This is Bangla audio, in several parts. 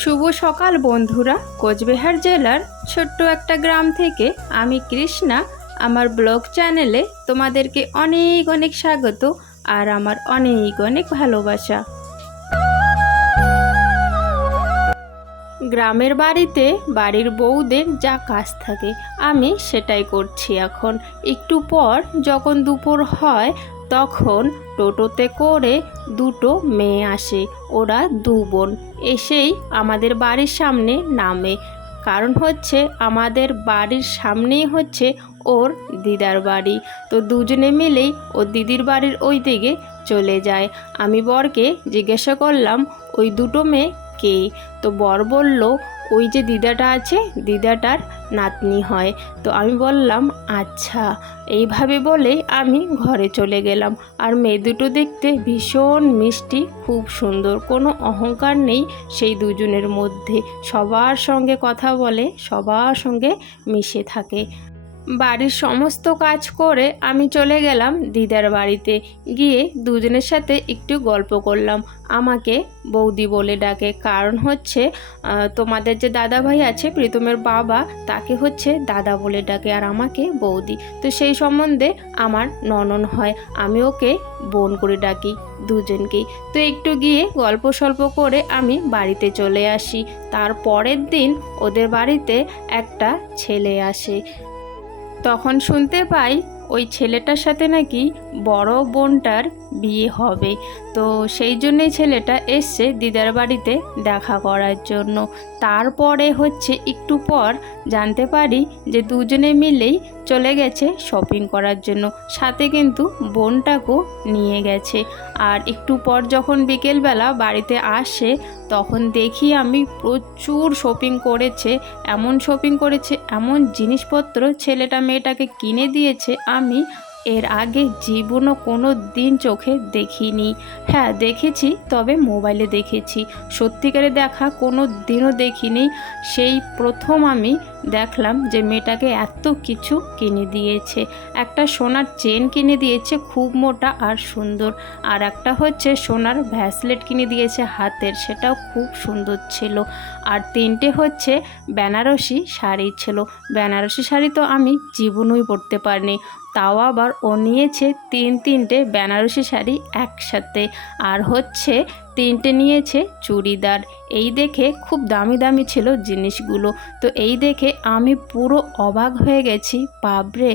শুভ সকাল, বন্ধুরা। কোচবিহার জেলার ছোট্ট একটা গ্রাম থেকে আমি কৃষ্ণা। আমার ব্লগ চ্যানেলে তোমাদেরকে অনেক অনেক স্বাগত আর আমার অনেক অনেক ভালোবাসা। গ্রামের বাড়িতে বাড়ির বউদের যা কাজ থাকে, আমি সেটাই করছি এখন। একটু পর যখন দুপুর হয়, তখন টোটোতে করে দুটো মেয়ে আসে, ওরা দু বোন। এসেই আমাদের বাড়ির সামনে নামে। কারণ হচ্ছে আমাদের বাড়ির সামনেই হচ্ছে ওর দিদার বাড়ি। তো দুজনে মিলেই ও দিদির বাড়ির ওই দিকে চলে যায়। আমি বরকে জিজ্ঞাসা করলাম, ওই দুটো মেয়ে কে? তো বর বলল, ওই যে দিদাটা আছে, দিদাটার নাতনি হয়। তো আমি বললাম আচ্ছা। এইভাবে বলে আমি ঘরে চলে গেলাম। আর মেয়ে দুটো দেখতে ভীষণ মিষ্টি, খুব সুন্দর। কোনো অহংকার নেই সেই দুজনের মধ্যে। সবার সঙ্গে কথা বলে, সবার সঙ্গে মিশে থাকে। বাড়ির সমস্ত কাজ করে আমি চলে গেলাম দিদার বাড়িতে। গিয়ে দুজনের সাথে একটু গল্প করলাম। আমাকে বৌদি বলে ডাকে। কারণ হচ্ছে তোমাদের যে দাদা ভাই আছে, প্রীতমের বাবা, তাকে হচ্ছে দাদা বলে ডাকে আর আমাকে বৌদি। তো সেই সম্বন্ধে আমার ননন হয়। আমি ওকে বোন করে ডাকি দুজনকেই। তো একটু গিয়ে গল্প সল্প করে আমি বাড়িতে চলে আসি। তার পরের দিন ওদের বাড়িতে একটা ছেলে আসে। তখন শুনতে পাই ওই ছেলেটার সাথে নাকি বড় বোনটার বিয়ে হবে। তো সেই জন্যই ছেলেটা এসছে দিদার বাড়িতে দেখা করার জন্য। তারপরে হচ্ছে একটু পর জানতে পারি যে দুজনে মিলেই চলে গেছে শপিং করার জন্য। সাথে কিন্তু বোনটাকেও নিয়ে গেছে। আর একটু পর যখন বিকেলবেলা বাড়িতে আসে, তখন দেখি আমি প্রচুর শপিং করেছে। এমন শপিং করেছে, এমন জিনিসপত্র ছেলেটা মেয়েটাকে কিনে দিয়েছে, আমি এর আগে জীবনও কোনো দিন চোখে দেখিনি। হ্যাঁ দেখেছি, তবে মোবাইলে দেখেছি। সত্যিকারে দেখা কোনো দিনও দেখিনি। সেই প্রথম আমি দেখলাম যে মেয়েটাকে এত কিছু কিনে দিয়েছে। একটা সোনার চেন কিনে দিয়েছে, খুব মোটা আর সুন্দর। আর একটা হচ্ছে সোনার ভ্যাসলেট কিনে দিয়েছে হাতের, সেটাও খুব সুন্দর ছিল। আর তিনটে হচ্ছে বেনারসি শাড়ি ছিল। বেনারসি শাড়ি তো আমি জীবনই পরতে পারিনি। তাও আবার ও নিয়েছে তিন তিনটে বেনারসি শাড়ি একসাথে। আর হচ্ছে তিনটে নিয়েছে চুড়িদার। এই দেখে খুব দামি দামি ছিল জিনিসগুলো। তো এই দেখে আমি পুরো অবাক হয়ে গেছি বাবরে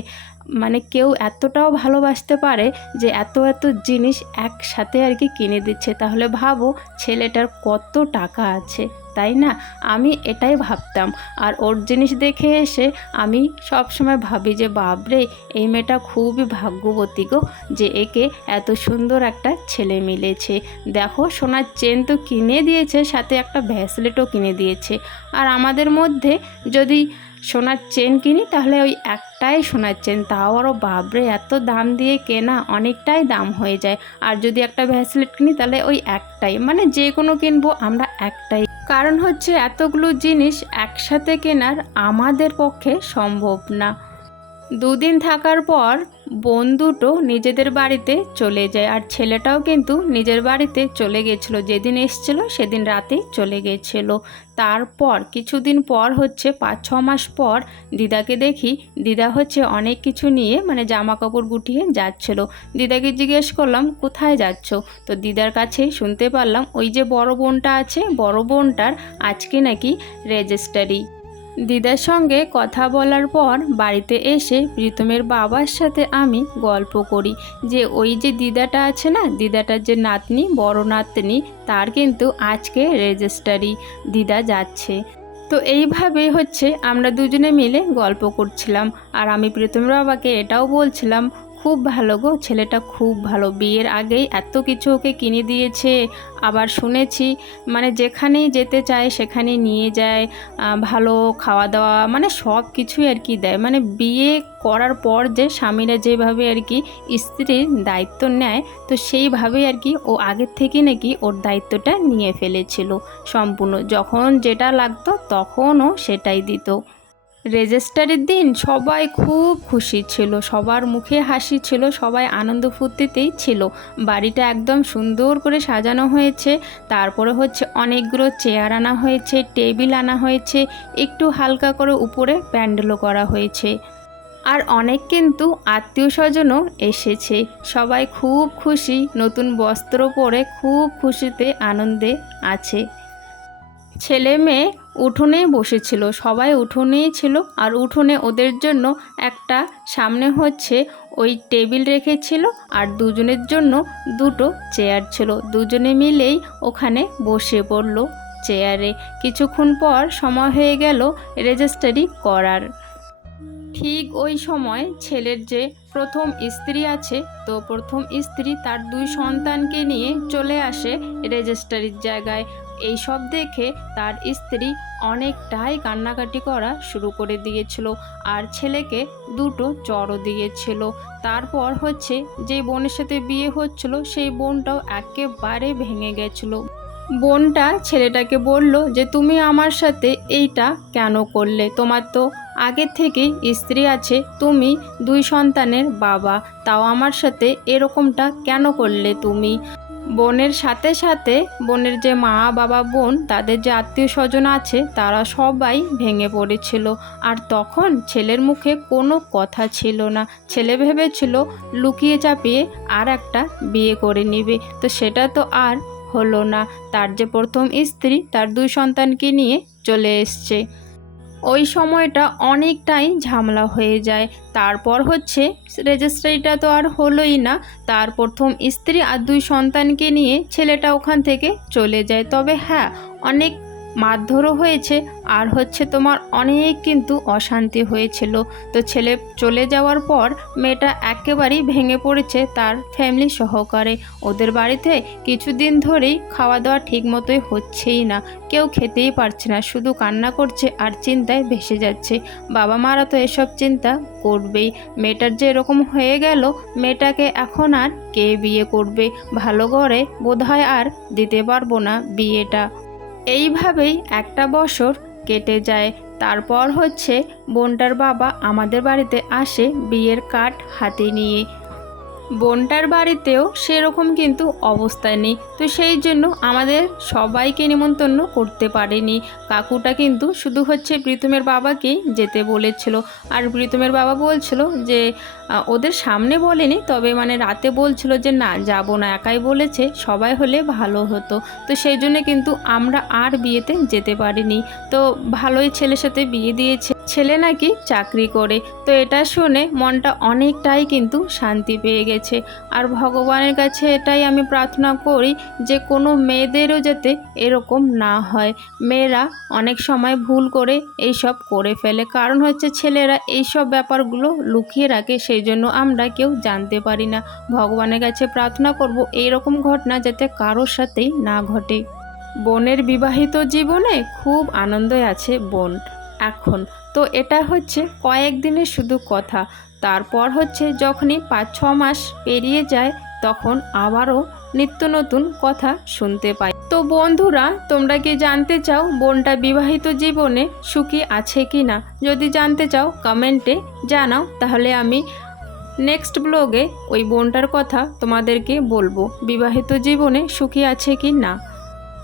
মানে কেউ এতটাও ভালোবাসতে পারে যে এত এত জিনিস একসাথে আর কি কিনে দিচ্ছে। তাহলে ভাবো, ছেলেটার কত টাকা আছে। তাই না? আমি এটাই ভাবতাম। আর ওর জিনিস দেখে এসে আমি সব সময় ভাবি যে বাবরে এই মেয়েটা খুবই ভাগ্যবতী গো যে একে এত সুন্দর একটা ছেলে মিলেছে। দেখো, সোনার চেন তো কিনে দিয়েছে, সাথে একটা ভ্যাসলেটও কিনে দিয়েছে। আর আমাদের মধ্যে যদি সোনার চেন কিনি, তাহলে ওই একটাই সোনার চেন। তাও আরও বাবরে এত দাম দিয়ে কেনা, অনেকটাই দাম হয়ে যায়। আর যদি একটা ভ্যাসলেট কিনি, তাহলে ওই একটাই। মানে যে কোনো কিনবো, আমরা একটাই কারণ হচ্ছে এতগুলো জিনিস একসাথে কেনার আমাদের পক্ষে সম্ভব না। দুদিন থাকার পর বোন দুটো নিজেদের বাড়িতে চলে যায় আর ছেলেটাও কিন্তু নিজের বাড়িতে চলে গেছিল। যেদিন এসছিল সেদিন রাতেই চলে গেছিল। তারপর কিছুদিন পর হচ্ছে পাঁচ, ছ মাস পর দিদাকে দেখি, দিদা হচ্ছে অনেক কিছু নিয়ে মানে জামা কাপড় গুটিয়ে যাচ্ছিল। দিদাকে জিজ্ঞেস করলাম, কোথায় যাচ্ছ? তো দিদার কাছেই শুনতে পারলাম, ওই যে বড় বোনটা আছে, বড় বোনটার আজকে নাকি রেজিস্টারি দিদার সঙ্গে কথা বলার পর বাড়িতে এসে প্রীতমের বাবার সাথে আমি গল্প করি। যে ওই যে দিদাটা আছে না, দিদাটার যে নাতনি, বড় নাতনি, তার কিন্তু আজকে রেজিস্টারি দিদা যাচ্ছে। তো এইভাবে হচ্ছে আমরা দুজনে মিলে গল্প করছিলাম। আর আমি প্রীতমের বাবাকে এটাও বলছিলাম খুব ভালো গো, ছেলেটা খুব ভালো। বিয়ের আগেই এত কিছু ওকে কিনে দিয়েছে, আবার শুনেছি মানে যেখানেই যেতে চায় সেখানে নিয়ে যায় ভালো খাওয়া দাওয়া মানে সব কিছুই আর কি দেয়। মানে বিয়ে করার পর যে স্বামীরা যেভাবে আর কি স্ত্রীর দায়িত্ব নেয়, তো সেইভাবেই আর কি ও আগের থেকে নাকি ওর দায়িত্বটা নিয়ে ফেলেছিল সম্পূর্ণ। যখন যেটা লাগতো তখনও সেটাই দিত। রেজিস্টারের দিন সবাই খুব খুশি ছিল, সবার মুখে হাসি ছিল, সবাই আনন্দ ফুর্তিতেই ছিল। বাড়িটা একদম সুন্দর করে সাজানো হয়েছে, তারপরে হচ্ছে অনেকগুলো চেয়ার আনা হয়েছে, টেবিল আনা হয়েছে, একটু হালকা করে উপরে প্যান্ডেলও করা হয়েছে। আর অনেক কিন্তু আত্মীয় স্বজনও এসেছে, সবাই খুব খুশি, নতুন বস্ত্র পরে খুব খুশিতে আনন্দে আছে। ছেলে মেয়ে উঠোনেই বসেছিল, সবাই উঠোনেই ছিল আর উঠোনে ওদের জন্য একটা সামনে হচ্ছে ওই টেবিল রেখেছিল আর দুজনের জন্য দুটো চেয়ার ছিল। দুজনে মিলেই ওখানে বসে পড়ল চেয়ারে। কিছুক্ষণ পর সময় হয়ে গেল রেজিস্ট্রারি করার। ঠিক ওই সময় ছেলের যে প্রথম স্ত্রী আছে, তো প্রথম স্ত্রী তার দুই সন্তানকে নিয়ে চলে আসে রেজিস্ট্রারির জায়গায়। এই সব দেখে তার স্ত্রী অনেকটাই কান্নাকাটি করা শুরু করে দিয়েছিল আর ছেলেকে দুটো চড়ও দিয়েছিল। তারপর হচ্ছে যে বোনের সাথে বিয়ে হচ্ছিল, সেই বোনটাও একেবারে ভেঙে গেছিল। বোনটা ছেলেটাকে বলল যে, তুমি আমার সাথে এইটা কেন করলে? তোমার তো আগের থেকে স্ত্রী আছে, তুমি দুই সন্তানের বাবা, তাও আমার সাথে এরকমটা কেন করলে তুমি? বোনের সাথে সাথে বোনের যে মা বাবা বোন, তাদের যে আত্মীয় স্বজন আছে, তারা সবাই ভেঙে পড়েছিল। আর তখন ছেলের মুখে কোনো কথা ছিল না। ছেলে ভেবেছিল, লুকিয়ে চাপিয়ে আর একটা বিয়ে করে নিবে। তো সেটা তো আর হলো না। তার যে প্রথম স্ত্রী, তার দুই সন্তানকে নিয়ে চলে এসছে। ওই সময়টা অনেকটাই ঝামেলা হয়ে যায়। তারপর হচ্ছে রেজিস্ট্রিটা তো আর হলোই না। তার প্রথম স্ত্রী আর দুই সন্তানকে নিয়ে ছেলেটা ওখান থেকে চলে যায়। তবে হ্যাঁ অনেক মারধরও হয়েছে, আর হচ্ছে তোমার অনেক কিন্তু অশান্তি হয়েছিল। তো ছেলে চলে যাওয়ার পর মেয়েটা একেবারেই ভেঙে পড়েছে তার ফ্যামিলি সহকারে। ওদের বাড়িতে কিছুদিন ধরেই খাওয়া দাওয়া ঠিক মতোই হচ্ছেই না। কেউ খেতেই পারছে না, শুধু কান্না করছে আর চিন্তায় ভেসে যাচ্ছে। বাবা মারা তো এসব চিন্তা করবেই। মেয়েটার যে এরকম হয়ে গেল, মেয়েটাকে এখন আর কে বিয়ে করবে? ভালো করে বোধহয় আর দিতে পারব না বিয়েটা। এইভাবেই একটা বছর কেটে যায়। তারপর হচ্ছে বোনটার বাবা আমাদের বাড়িতে আসে বিয়ের কাঠ হাতে নিয়ে। বোনটার বাড়িতেও সেরকম কিন্তু অবস্থায় নেই। তো সেই জন্য আমাদের সবাইকে নিমন্ত্রণ করতে পারেনি। কাকুটা কিন্তু শুধু হচ্ছে প্রীতমের বাবাকেই যেতে বলেছিল। আর প্রীতমের বাবা বলছিল যে ওদের সামনে বলেনি, তবে মানে রাতে বলছিল যে, না, যাব না। একাই বলেছে, সবাই হলে ভালো হতো। তো সেই জন্য কিন্তু আমরা আর বিয়েতে যেতে পারিনি। তো ভালোই ছেলের সাথে বিয়ে দিয়েছে। ছেলে নাকি চাকরি করে। তো এটা শুনে মনটা অনেকটাই কিন্তু শান্তি পেয়ে গেছে। আর ভগবানের কাছে এটাই আমি প্রার্থনা করি যে কোনো মেয়েদেরও যাতে এরকম না হয়। মেয়েরা অনেক সময় ভুল করে এইসব করে ফেলে। কারণ হচ্ছে ছেলেরা এইসব ব্যাপারগুলো লুকিয়ে রাখে, সেই জন্য আমরা কেউ জানতে পারি না। ভগবানের কাছে প্রার্থনা করব এইরকম ঘটনা যাতে কারোর সাথেই না ঘটে। বোনের বিবাহিত জীবনে খুব আনন্দে আছে বোন। এখন। তো এটা হচ্ছে কয়েকদিনের শুধু কথা। তারপর হচ্ছে যখনই পাঁচ, ছ মাস পেরিয়ে যায়, তখন আবারও নিত্য নতুন কথা শুনতে পাই। তো বন্ধুরা, তোমরা কি জানতে চাও বোনটা বিবাহিত জীবনে সুখী আছে কি না যদি জানতে চাও, কমেন্টে জানাও। তাহলে আমি নেক্সট ব্লগে ওই বোনটার কথা তোমাদেরকে বলব। বিবাহিত জীবনে সুখী আছে কি না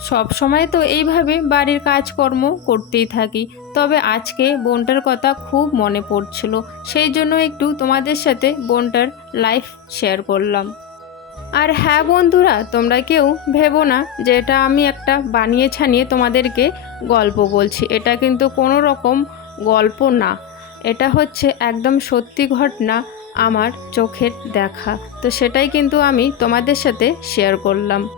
সব সময় তো এইভাবে বাড়ির কাজকর্ম করতেই থাকি। তবে আজকে বোনটার কথা খুব মনে পড়ছিল। সেই জন্য একটু তোমাদের সাথে বোনটার লাইফ শেয়ার করলাম। আর হ্যাঁ বন্ধুরা, তোমরা কেউ ভেবো না যে এটা আমি একটা বানিয়ে ছানিয়ে তোমাদেরকে গল্প বলছি। এটা কিন্তু কোনো রকম গল্প না। এটা হচ্ছে একদম সত্যি ঘটনা আমার চোখের দেখা। তো সেটাই কিন্তু আমি তোমাদের সাথে শেয়ার করলাম।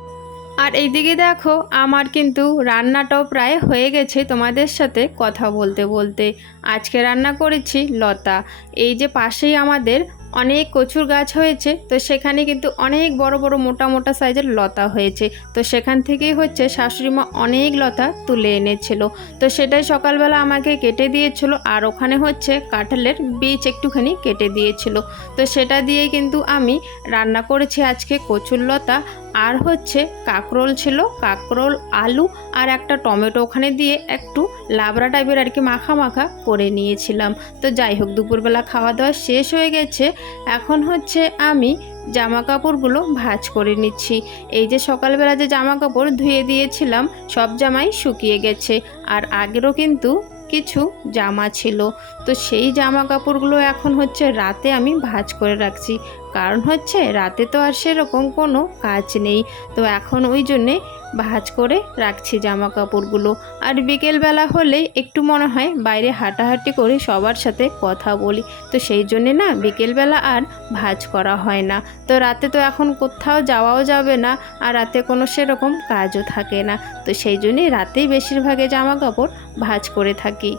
আর এইদিকে দেখো, আমার কিন্তু রান্নাটাও প্রায় হয়ে গেছে তোমাদের সাথে কথা বলতে বলতে। আজকে রান্না করেছি লতা। এই যে পাশেই আমাদের অনেক কচুর গাছ হয়েছে, তো সেখানে কিন্তু অনেক বড় বড় মোটা মোটা সাইজের লতা হয়েছে। তো সেখান থেকেই হচ্ছে শাশুড়িমা অনেক লতা তুলে এনেছিল। তো সেটাই সকালবেলা আমাকে কেটে দিয়েছিল আর ওখানে হচ্ছে কাঁঠালের বীজ একটুখানি কেটে দিয়েছিল। তো সেটা দিয়েই কিন্তু আমি রান্না করেছি আজকে কচুর লতা। আর হচ্ছে কাকরোল ছিল, কাকরোল, আলু আর একটা টমেটো ওখানে দিয়ে একটু লাবড়া টাইপের আর কি মাখা মাখা করে নিয়েছিলাম। তো যাই হোক, দুপুরবেলা খাওয়া দাওয়া শেষ হয়ে গেছে। এখন হচ্ছে আমি জামা কাপড়গুলো ভাঁজ করে নিচ্ছি। এই যে সকালবেলা যে জামা কাপড় ধুয়ে দিয়েছিলাম, সব জামাই শুকিয়ে গেছে। আর আগেরও কিন্তু কিছু জামা ছিল। তো সেই জামা কাপড়গুলো এখন হচ্ছে রাতে আমি ভাঁজ করে রাখছি। কারণ হচ্ছে রাতে তো আর সেরকম কোনো কাজ নেই। তো এখন ওই জন্যে ভাঁজ করে রাখছি জামা কাপড়গুলো আর বিকেলবেলা হলে একটু মনে হয় বাইরে হাঁটাহাঁটি করে সবার সাথে কথা বলি। তো সেই জন্যে না বিকেলবেলা আর ভাঁজ করা হয় না। তো রাতে তো এখন কোথাও যাওয়াও যাবে না আর রাতে কোনো সেরকম কাজও থাকে না। তো সেই জন্যে রাতেই বেশিরভাগে জামা কাপড় ভাঁজ করে থাকি।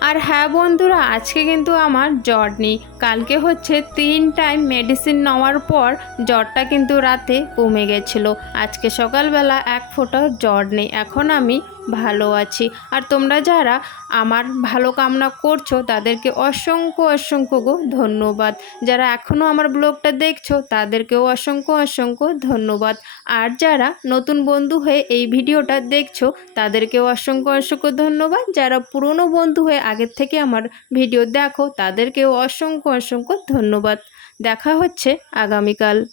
আর হ্যাঁ বন্ধুরা, আজকে কিন্তু আমার জ্বর নেই। কালকে হচ্ছে তিন টাইম মেডিসিন নেওয়ার পর জ্বরটা কিন্তু রাতে কমে গেছিল। আজকে সকালবেলা এক ফোঁটা জ্বর নেই। এখন আমি ভালো আছি। আর তোমরা যারা আমার ভালো কামনা করছ, তাদেরকে অসংখ্য অসংখ্য গো ধন্যবাদ। যারা এখনও আমার ব্লগটা দেখছ, তাদেরকেও অসংখ্য অসংখ্য ধন্যবাদ। আর যারা নতুন বন্ধু হয়ে এই ভিডিওটা দেখছ, তাদেরকেও অসংখ্য অসংখ্য ধন্যবাদ। যারা পুরনো বন্ধু হয়ে আগের থেকে আমার ভিডিও দেখো, তাদেরকেও অসংখ্য অসংখ্য ধন্যবাদ। দেখা হচ্ছে আগামীকাল।